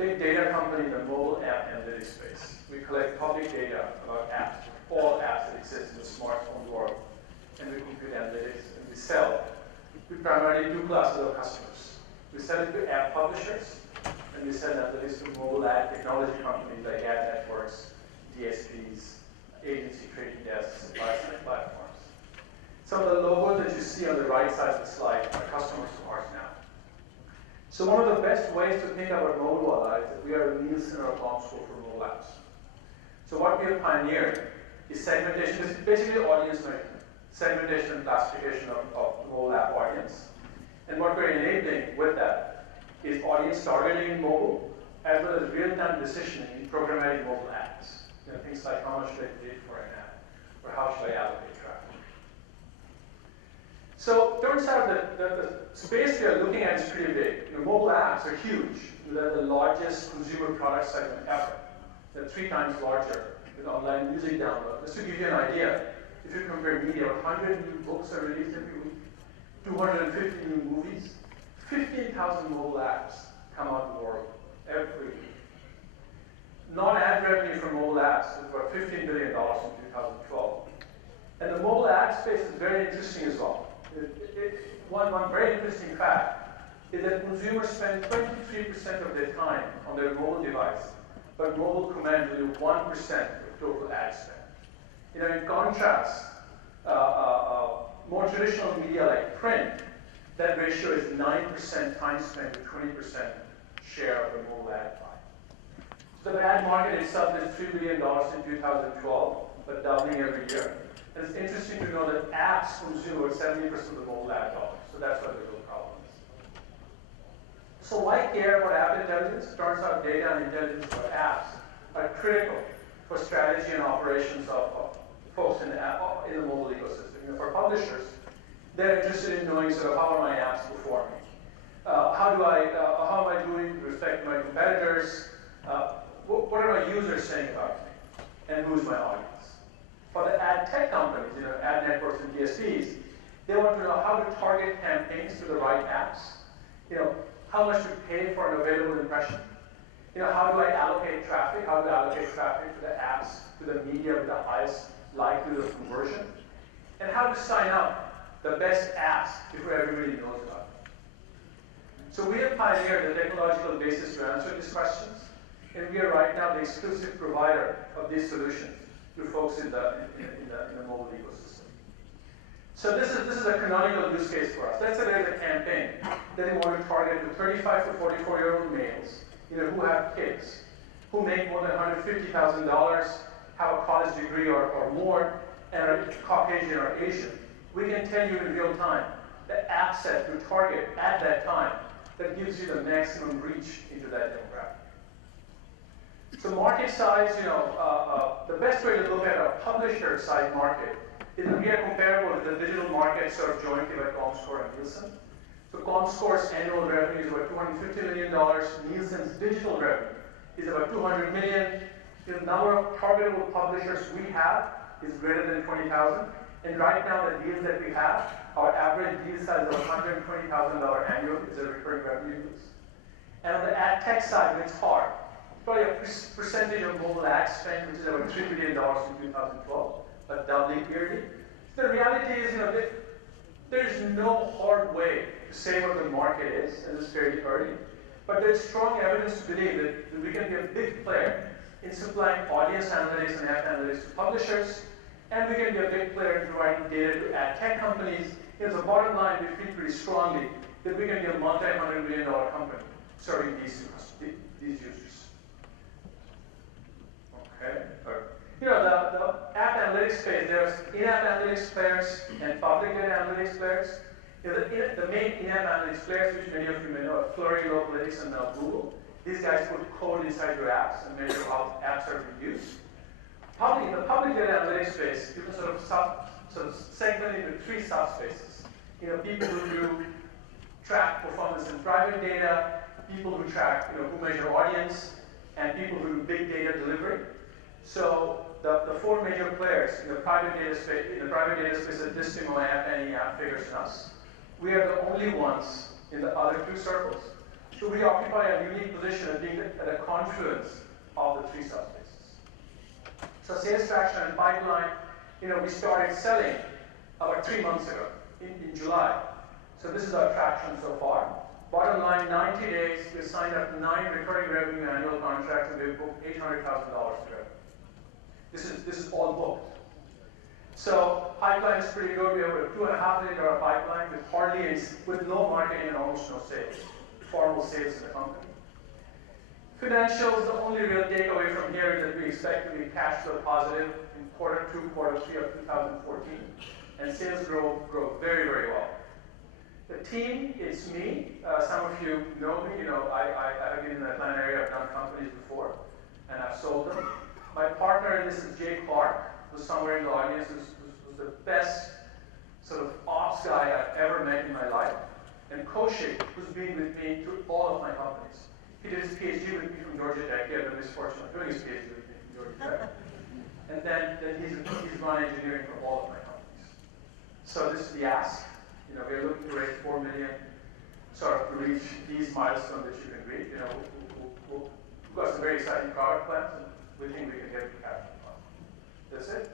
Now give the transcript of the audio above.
big data company in the mobile app analytics space. We collect public data about apps, all apps that exist in the smartphone world, and we compute analytics, and we sell. We primarily do classes of customers. We sell it to app publishers, and we sell analytics to mobile ad technology companies like ad networks, DSPs, agency trading desks, supply-side platforms. Some of the logos that you see on the right side of the slide are customers of ours now. So one of the best ways to think about Mobilewalla is that we are a Nielsen or a ComScore for mobile apps. So what we have pioneered is segmentation. This is basically audience measurement, segmentation and classification of the mobile app audience. And what we're enabling with that is audience targeting in mobile, as well as real-time decisioning in programmatic mobile ads. Things like how much should I bid for an ad, or how should I allocate traffic. So it turns out that the space we are looking at is pretty big. Mobile apps are huge. They're the largest consumer product segment ever. They're 3 times larger than online music download. Just to give you an idea, if you compare media, 100 new books are released every week, 250 new movies, 15,000 mobile apps come out in the world every week. Non-ad revenue from mobile apps is about $15 billion in 2012. And the mobile ad space is very interesting as well. One very interesting fact is that consumers spend 23% of their time on their mobile device, but mobile commands only 1% of total ad spend. In contrast, more traditional media like print, that ratio is 9% time spent to 20% share of the mobile ad pie. So the ad market itself is $3 billion in 2012, but doubling every year. And it's interesting to know that apps consume about 70% of the mobile ad dollars. So that's what the real problem is. So why care about app intelligence? It turns out data and intelligence about apps are critical for strategy and operations of folks in the mobile ecosystem. For publishers, they're interested in knowing sort of how are my apps performing? How am I doing with respect to my competitors? What are my users saying about me? And who's my audience? For the ad tech companies, ad networks and DSPs, they want to know how to target campaigns to the right apps. How much to pay for an available impression. How do I allocate traffic? How do I allocate traffic to the apps, to the media with the highest likelihood of conversion? And how to sign up the best apps before everybody knows about them. So we have pioneered the technological basis to answer these questions, and we are right now the exclusive provider of these solutions to folks in the mobile ecosystem. So this is a canonical use case for us. Let's say there's a campaign that we want to target to 35 to 44-year-old males, who have kids, who make more than $150,000, have a college degree or more, and are Caucasian or Asian. We can tell you in real time the app set to target at that time that gives you the maximum reach into that demographic. So market size, the best way to look at a publisher side market is that we are comparable to the digital market served jointly by ComScore and Nielsen. So ComScore's annual revenue is about $250 million. Nielsen's digital revenue is about $200 million. The number of targetable publishers we have is greater than 20,000. And right now, the deals that we have, our average deal size of $120,000 annually is a recurring revenue deals. And on the ad tech side, it's hard. Probably a percentage of mobile ad spend, which is about $3 billion in 2012, but doubling yearly. So the reality is, there's no hard way to say what the market is, and it's fairly early. But there's strong evidence to believe that we can be a big player in supplying audience analytics and app analytics to publishers, and we can be a big player in providing data to ad tech companies. The bottom line, we feel pretty strongly that we can be a multi-$100 million company serving these users. Okay. The app analytics space, there's in-app analytics players and public data analytics players. The main in-app analytics players, which many of you may know, are Flurry, Localytics, and now Google. These guys put code inside your apps and measure how apps are being used. In the public data analytics space, you can sort of segment into 3 subspaces. People who do track performance in private data, people who track, who measure audience, and people who do big data delivery. So the 4 major players in the private data space are Distimo, App Annie, App Figures, and us. We are the only ones in the other 2 circles So we occupy a unique position of being at a confluence of the three subspaces. So sales traction and pipeline, we started selling about 3 months ago, in July. So this is our traction so far. Bottom line, 90 days, we signed up 9 recurring revenue annual contracts, and we've booked $800,000 together. This is all booked. So pipeline is pretty good. We have a $2.5 million pipeline with no marketing and almost no sales, formal sales in the company. Financials, the only real takeaway from here is that we expect to be cash flow positive in quarter 2, quarter 3 of 2014, and sales grow very, very well. The team, it's me. Some of you know me. I have been in the Atlanta area. I've done companies before, and I've sold them. My partner in this is Jay Clark, who's somewhere in the audience, who's the best sort of ops guy I've ever met in my life. And Kaushik, who's been with me through all of my companies. He did his PhD with me from Georgia Tech. He had the misfortune of doing his PhD with me from Georgia Tech. And then he's run engineering for all of my companies. So this is the ask. We're looking to raise $4 million, sort of to reach these milestones that you can read. We've got some very exciting product plans, and we think we can get to cash. That's it.